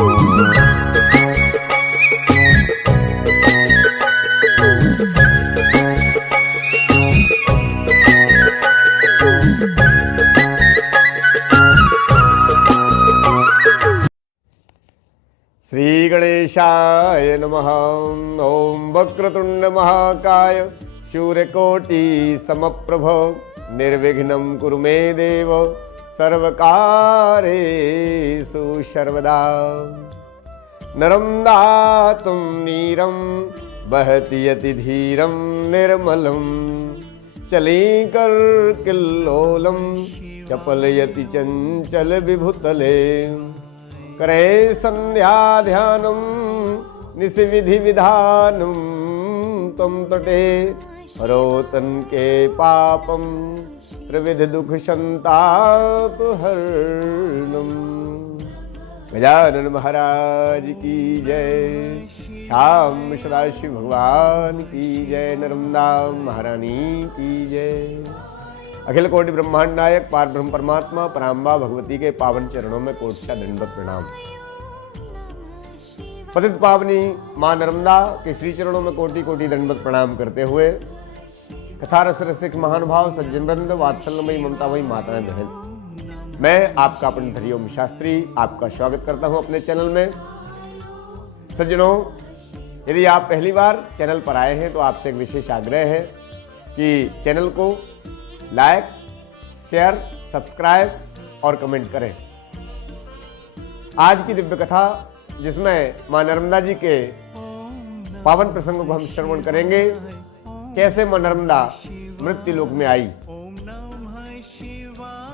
श्री गणेशाय नमः। ओम वक्रतुंड महाकाय सूर्यकोटि समप्रभ निर्विघ्नं कुरु मे देव सर्वकार्येषु सर्वदा। नरं दातुं नीरं बहति यति धीरं निर्मलं चलीकर किल्लोलं चपलयति चंचल विभुतले। करे संध्या ध्यानं निशिविधि विधानं तम तटे हरोतन के पापम त्रिविध दुख संताप हरणम। गजानन महाराज की जय। श्याम सदाशिव भगवान की जय। नर्मदा महारानी की जय। अखिल कोटि ब्रह्मांड नायक पार ब्रह्म परमात्मा पराम्बा भगवती के पावन चरणों में कोटि दंडवत प्रणाम। पतित पावनी मां नर्मदा के श्री चरणों में कोटि कोटि दंडवत प्रणाम करते हुए कथा रस रसिक महानुभाव सज्जन वृंद वात्सल्यमयी ममतामयी माताएं बहन, मैं आपका पंडित हरिओम शास्त्री आपका स्वागत करता हूं अपने चैनल में। सज्जनों, यदि आप पहली बार चैनल पर आए हैं तो आपसे एक विशेष आग्रह है कि चैनल को लाइक, शेयर, सब्सक्राइब और कमेंट करें। आज की दिव्य कथा जिसमें मां नर्मदा जी के पावन प्रसंगों को हम श्रवण करेंगे, कैसे मां नर्मदा मृत्यु लोक में आई,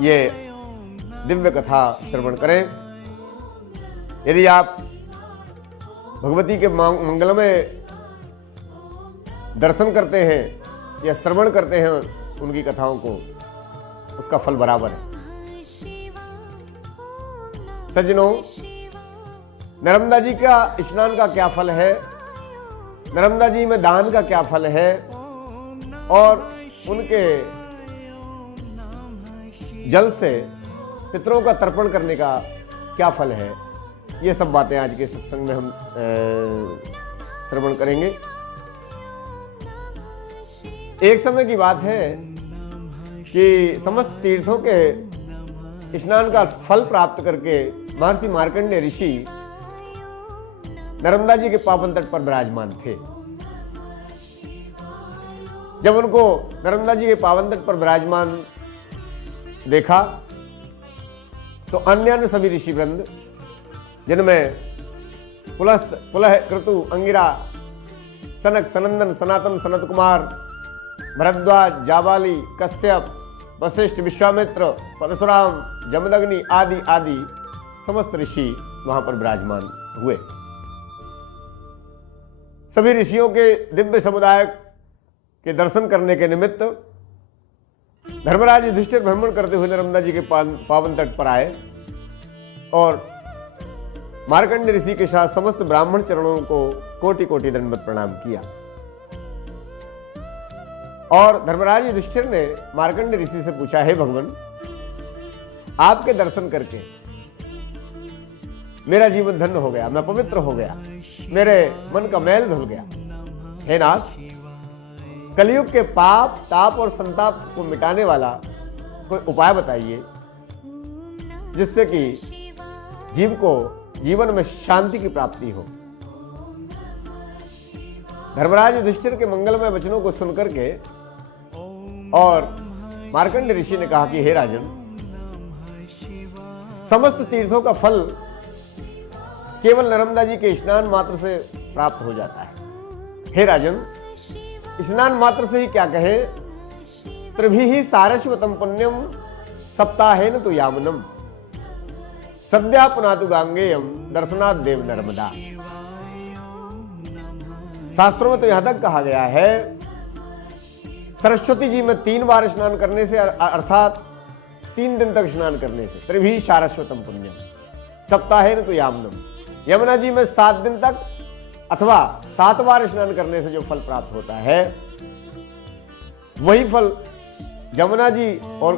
ये दिव्य कथा श्रवण करें। यदि आप भगवती के मंगलमय दर्शन करते हैं या श्रवण करते हैं उनकी कथाओं को, उसका फल बराबर है। सज्जनों, नर्मदा जी का स्नान का क्या फल है, नर्मदा जी में दान का क्या फल है और उनके जल से पितरों का तर्पण करने का क्या फल है, ये सब बातें आज के सत्संग में हम श्रवण करेंगे। एक समय की बात है कि समस्त तीर्थों के स्नान का फल प्राप्त करके महर्षि मार्कंडेय ऋषि नर्मदा जी के पावन तट पर विराजमान थे। जब उनको नर्मदा जी के पावन तट पर विराजमान देखा तो अन्य सभी ऋषि वृंद, जिनमें पुलस्त, पुलह, क्रतु, अंगिरा, सनक, सनंदन, सनातन, सनत कुमार, भरद्वाज, जाबाली, कश्यप, वशिष्ठ, विश्वामित्र, परशुराम, जमदग्नि आदि आदि समस्त ऋषि वहां पर विराजमान हुए। सभी ऋषियों के दिव्य समुदाय के दर्शन करने के निमित्त धर्मराज युधिष्ठिर भ्रमण करते हुए नर्मदा जी के पावन तट पर आए और मार्कंडेय ऋषि के साथ समस्त ब्राह्मण चरणों को कोटि कोटि दंडवत प्रणाम किया। और धर्मराज युधिष्ठिर ने मार्कंडेय ऋषि से पूछा, हे भगवान, आपके दर्शन करके मेरा जीवन धन्य हो गया, मैं पवित्र हो गया, मेरे मन का मैल धुल गया। हे नाथ, कलयुग के पाप, ताप और संताप को मिटाने वाला कोई उपाय बताइए जिससे कि जीव को जीवन में शांति की प्राप्ति हो। धर्मराज युधिष्ठिर के मंगलमय वचनों को सुनकर के और मार्कंडेय ऋषि ने कहा कि हे राजन, समस्त तीर्थों का फल केवल नर्मदा जी के स्नान मात्र से प्राप्त हो जाता है। हे राजन, स्नान मात्र से ही क्या कहे, त्रिभिः सारस्वतम पुण्यम सप्ताहेन तु यामनम सद्या पुनातु गांगेयम दर्शनात् देव नर्मदा। शास्त्रों में तो यहां तक कहा गया है, सरस्वती जी में 3 बार स्नान करने से, अर्थात 3 दिन तक स्नान करने से, त्रिभिः सारस्वतम पुण्यम सप्ताहेन तु यामनम, यमुना जी में 7 दिन तक अथवा 7 बार स्नान करने से जो फल प्राप्त होता है, वही फल यमुना जी और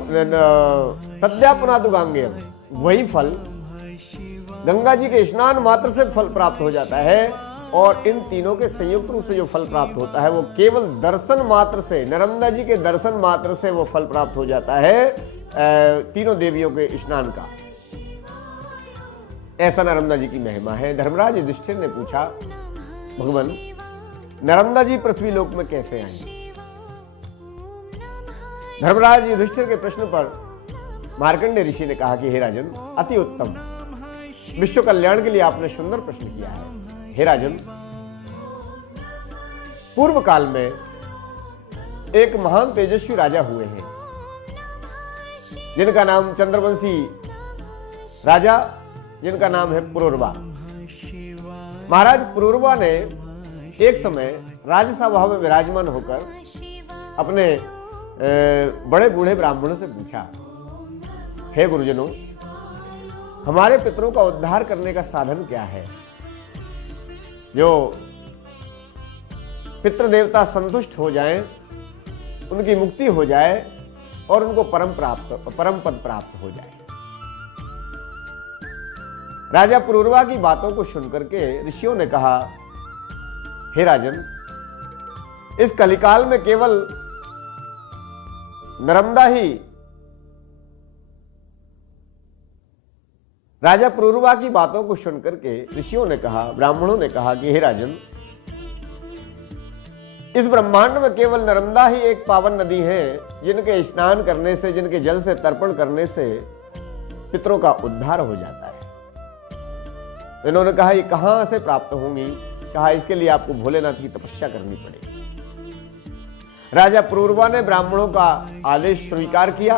सद्या पुनातु गांगेयम, वही फल गंगा जी के स्नान मात्र से फल प्राप्त हो जाता है, और इन तीनों के संयुक्त रूप से जो फल प्राप्त होता है वो केवल दर्शन मात्र से, नर्मदा जी के दर्शन मात्र से वो फल प्राप्त हो जाता है तीनों देवियों के स्नान का। ऐसा नर्मदा जी की महिमा है। धर्मराज युधिष्ठिर ने पूछा, भगवान नर्मदा जी पृथ्वी लोक में कैसे आए? धर्मराज युधिष्ठिर के प्रश्न पर मार्कंडेय ऋषि ने कहा कि हे राजन, अति उत्तम, विश्व कल्याण के लिए आपने सुंदर प्रश्न किया है। हे राजन, पूर्व काल में एक महान तेजस्वी राजा हुए हैं जिनका नाम चंद्रवंशी राजा, जिनका नाम है पुरूरवा। महाराज पुरूरवा ने एक समय राजसभा में विराजमान होकर अपने बड़े बूढ़े ब्राह्मणों से पूछा, हे गुरुजनों, हमारे पितरों का उद्धार करने का साधन क्या है? जो पितृ देवता संतुष्ट हो जाएं, उनकी मुक्ति हो जाए और उनको परम पद प्राप्त हो जाए। राजा पुरूरवा की बातों को सुनकर के ऋषियों ने कहा, हे राजन, इस कलिकाल में केवल नर्मदा ही, राजा पुरूरवा की बातों को सुनकर के ऋषियों ने कहा, ब्राह्मणों ने कहा कि हे राजन, इस ब्रह्मांड में केवल नर्मदा ही एक पावन नदी है जिनके स्नान करने से, जिनके जल से तर्पण करने से पितरों का उद्धार हो जाता है। इन्होंने कहा, ये कहां से प्राप्त होंगी? कहा, इसके लिए आपको भोलेनाथ की तपस्या करनी पड़ेगी। राजा पुरूरवा ने ब्राह्मणों का आदेश स्वीकार किया।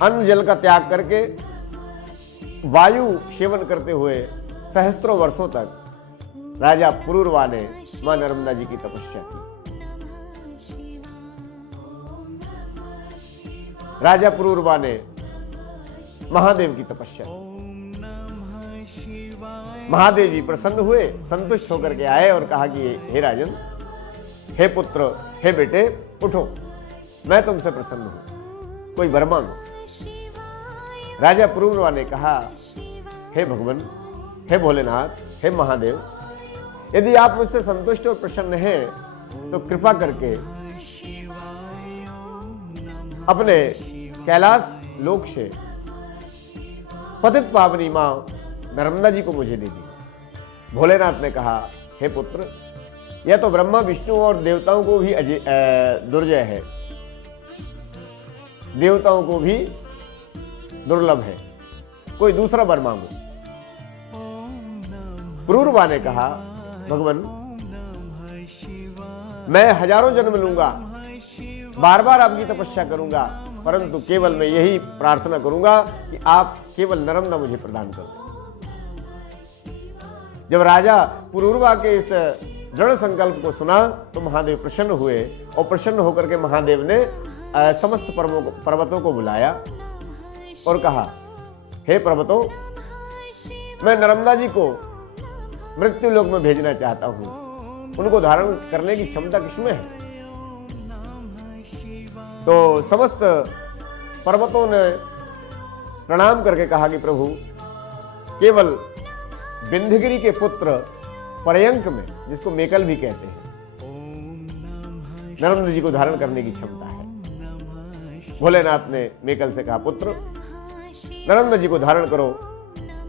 अन्न जल का त्याग करके वायु सेवन करते हुए सहस्त्रों वर्षों तक राजा पुरूरवा ने मां नर्मदा जी की तपस्या की। राजा पुरूरवा ने महादेव की तपस्या की। महादेव जी प्रसन्न हुए, संतुष्ट होकर के आए और कहा कि हे राजन, हे पुत्र, हे बेटे, उठो, मैं तुमसे प्रसन्न हूं, कोई वर मांगो। राजा पुरूरवा ने कहा, हे भगवान, हे भोलेनाथ, हे महादेव, यदि आप मुझसे संतुष्ट और प्रसन्न हैं तो कृपा करके अपने कैलाश लोक से पतित पावनी मां नर्मदा जी को मुझे दे दी। भोलेनाथ ने कहा, हे पुत्र, यह तो ब्रह्मा विष्णु और देवताओं को भी दुर्जय है, देवताओं को भी दुर्लभ है, कोई दूसरा वर मांगो। पुरूरवा ने कहा, भगवान, मैं हजारों जन्म लूंगा, बार बार आपकी तपस्या करूंगा, परंतु केवल मैं यही प्रार्थना करूंगा कि आप केवल नर्मदा मुझे प्रदान कर दें। जब राजा पुरूरवा के इस दृढ़ संकल्प को सुना तो महादेव प्रसन्न हुए, और प्रसन्न होकर के महादेव ने समस्त पर्वतों को बुलाया और कहा, हे पर्वतों, मैं नर्मदा जी को मृत्यु लोक में भेजना चाहता हूं, उनको धारण करने की क्षमता किसमें है? तो समस्त पर्वतों ने प्रणाम करके कहा कि प्रभु, केवल विंध्यगिरि के पुत्र पर्यंक में, जिसको मेकल भी कहते हैं, नर्मदा जी को धारण करने की क्षमता है। भोलेनाथ ने मेकल से कहा, पुत्र, नर्मदा जी को धारण करो।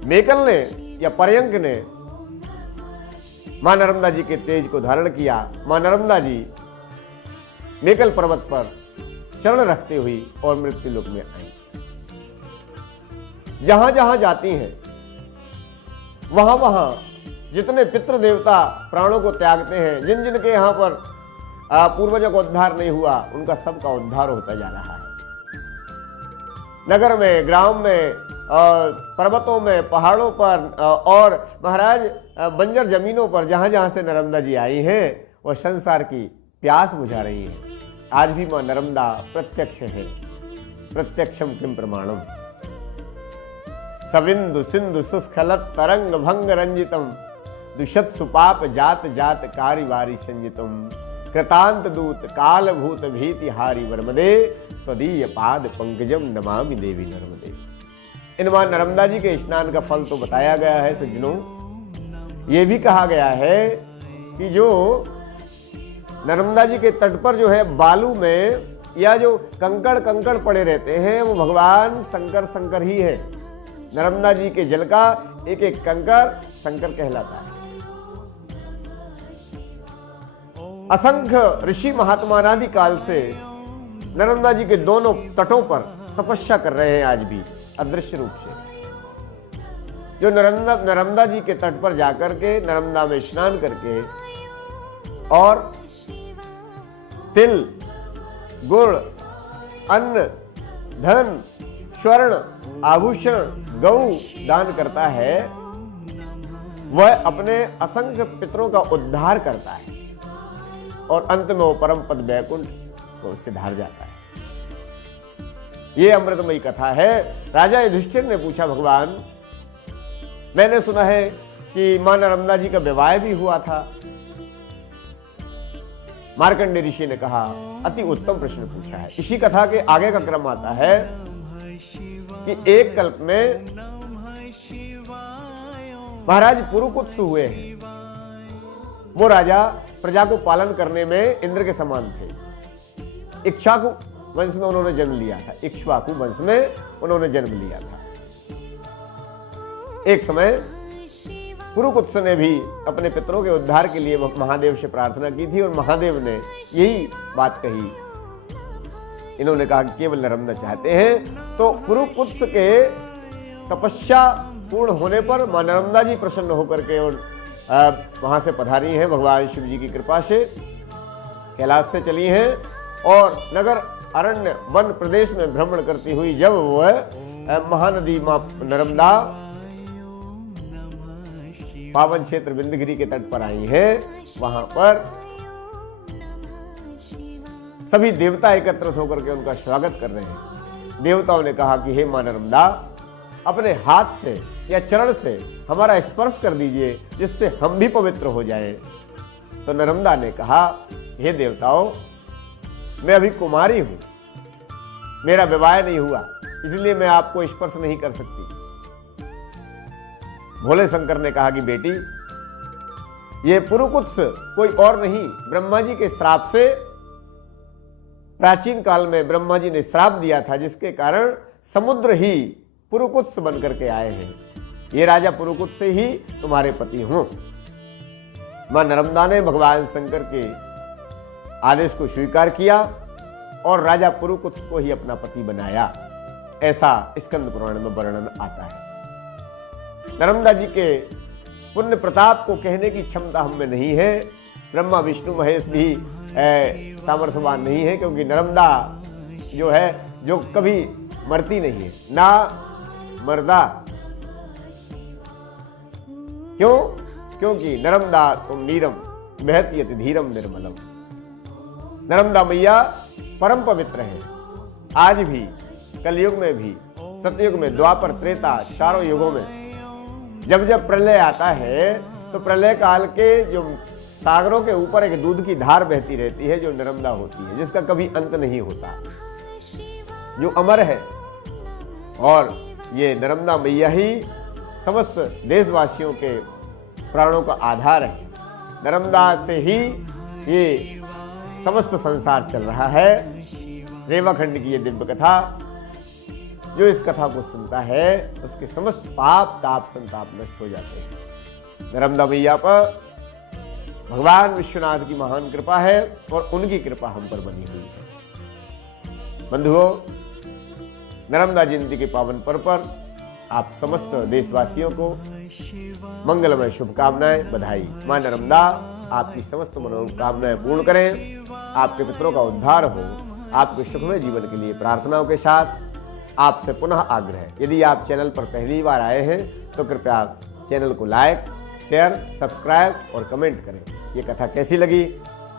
मेकल ने या पर्यंक ने मां नर्मदा जी के तेज को धारण किया। मां नर्मदा जी मेकल पर्वत पर चरण रखते हुई और मृत्यु लोक में आई। जहां जहां जाती हैं, वहां वहां जितने पितृ देवता प्राणों को त्यागते हैं, जिन जिन के यहां पर पूर्वजों का उद्धार नहीं हुआ, उनका सबका उद्धार होता जा रहा है। नगर में, ग्राम में, पर्वतों में, पहाड़ों पर और महाराज बंजर जमीनों पर जहां जहां से नर्मदा जी आई हैं, वह संसार की प्यास बुझा रही है। आज भी मां नर्मदा प्रत्यक्ष है। प्रत्यक्षम किम प्रमाणम, सविंदु सिंधु सुस्खलत तरंग भंग रंजितम, दुषत सुपाप जात जात कारिवारी संजितम, कृतांत दूत काल भूत भीति हारी वर्मदे, त्वदीय पाद पंकजम नमामि देवी नर्मदे। इन मां नर्मदा जी के स्नान का फल तो बताया गया है सज्जनों। ये भी कहा गया है कि जो नर्मदा जी के तट पर जो है बालू में या जो कंकड़ पड़े रहते हैं वो भगवान शंकर ही है। नर्मदा जी के जल का एक एक कंकड़ शंकर कहलाता है। असंख्य ऋषि महात्मा अनादि काल से नर्मदा जी के दोनों तटों पर तपस्या कर रहे हैं आज भी अदृश्य रूप से। जो नर्मदा जी के तट पर जाकर के नर्मदा में स्नान करके और तिल, गुड़, अन्न, धन, स्वर्ण, आभूषण, गौ दान करता है, वह अपने असंख्य पितरों का उद्धार करता है और अंत में वो परम पद वैकुंठ को सिधार जाता है। ये अमृतमयी कथा है। राजा युधिष्ठिर ने पूछा, भगवान मैंने सुना है कि मां नर्मदा जी का विवाह भी हुआ था। मार्कंडेय ऋषि ने कहा, अति उत्तम प्रश्न पूछा है। इसी कथा के आगे का क्रम आता है कि एक कल्प में महाराज पुरुकुत्स हुए हैं। वो राजा प्रजा को पालन करने में इंद्र के समान थे। इक्ष्वाकु वंश में उन्होंने जन्म लिया था। इक्ष्वाकु वंश में उन्होंने जन्म लिया था। एक समय पुरुकुत्स ने भी अपने पितरों के उद्धार के लिए महादेव से प्रार्थना की थी और महादेव ने यही बात कही। इन्होंने कहा कि केवल नर्मदा चाहते हैं। तो पुरुकुत्स के तपस्या पूर्ण होने पर मां नर्मदा जी प्रसन्न होकर के और वहां से पधारी हैं। भगवान शिव जी की कृपा से कैलाश से चली हैं और नगर अरण्य वन प्रदेश में भ्रमण करती हुई जब वह महानदी मां नर्मदा पावन क्षेत्र विंध्यगिरि के तट पर आई हैं, वहां पर सभी देवता एकत्रित होकर के उनका स्वागत कर रहे हैं। देवताओं ने कहा कि हे मां नर्मदा, अपने हाथ से या चरण से हमारा स्पर्श कर दीजिए जिससे हम भी पवित्र हो जाएं। तो नर्मदा ने कहा, हे देवताओं, मैं अभी कुमारी हूं, मेरा विवाह नहीं हुआ, इसलिए मैं आपको स्पर्श नहीं कर सकती। भोले शंकर ने कहा कि बेटी, ये पुरुकुत्स कोई और नहीं, ब्रह्मा जी के श्राप से प्राचीन काल में ब्रह्मा जी ने श्राप दिया था, जिसके कारण समुद्र ही पुरुकुत्स बन करके आए हैं। ये राजा पुरुकुत्स से ही तुम्हारे पति हों। मां नर्मदा ने भगवान शंकर के आदेश को स्वीकार किया और राजा पुरुकुत्स को ही अपना पति बनाया। ऐसा स्कंद पुराण में वर्णन आता है। नर्मदा जी के पुण्य प्रताप को कहने की क्षमता हम में नहीं है। ब्रह्मा विष्णु महेश भी सामर्थ्यवान नहीं है, क्योंकि नर्मदा जो है जो कभी मरती नहीं है, ना मर्दा। क्यों? क्योंकि नर्मदा तुम नीरम बहती अति धीरम निर्मलम। नर्मदा मैया परम पवित्र है। आज भी, कलयुग में भी, सतयुग में, द्वापर, त्रेता, चारों युगों में जब जब प्रलय आता है तो प्रलय काल के जो सागरों के ऊपर एक दूध की धार बहती रहती है, जो नर्मदा होती है, जिसका कभी अंत नहीं होता, जो अमर है। और ये नर्मदा मैया ही समस्त देशवासियों के प्राणों का आधार है। नर्मदा से ही ये समस्त संसार चल रहा है। रेवाखंड की ये दिव्य कथा, जो इस कथा को सुनता है उसके समस्त पाप ताप संताप नष्ट हो जाते हैं। नर्मदा मैया पर भगवान विश्वनाथ की महान कृपा है और उनकी कृपा हम पर बनी हुई है। बंधुओं, नर्मदा जयंती के पावन पर्व पर आप समस्त देशवासियों को मंगलमय शुभकामनाएं, बधाई। मां नर्मदा आपकी समस्त मनोकामनाएं पूर्ण करें, आपके पितरों का उद्धार हो, आपके सुखमय जीवन के लिए प्रार्थनाओं के साथ आपसे पुनः आग्रह, यदि आप चैनल पर पहली बार आए हैं तो कृपया चैनल को लाइक, शेयर, सब्सक्राइब और कमेंट करें। ये कथा कैसी लगी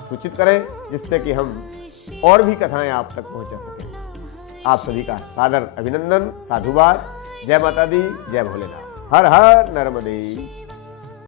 सूचित करें, जिससे कि हम और भी कथाएं आप तक पहुंचा सकें। आप सभी का सादर अभिनंदन, साधुवाद। जय माता दी, जय भोलेनाथ। हर हर नर्मदे।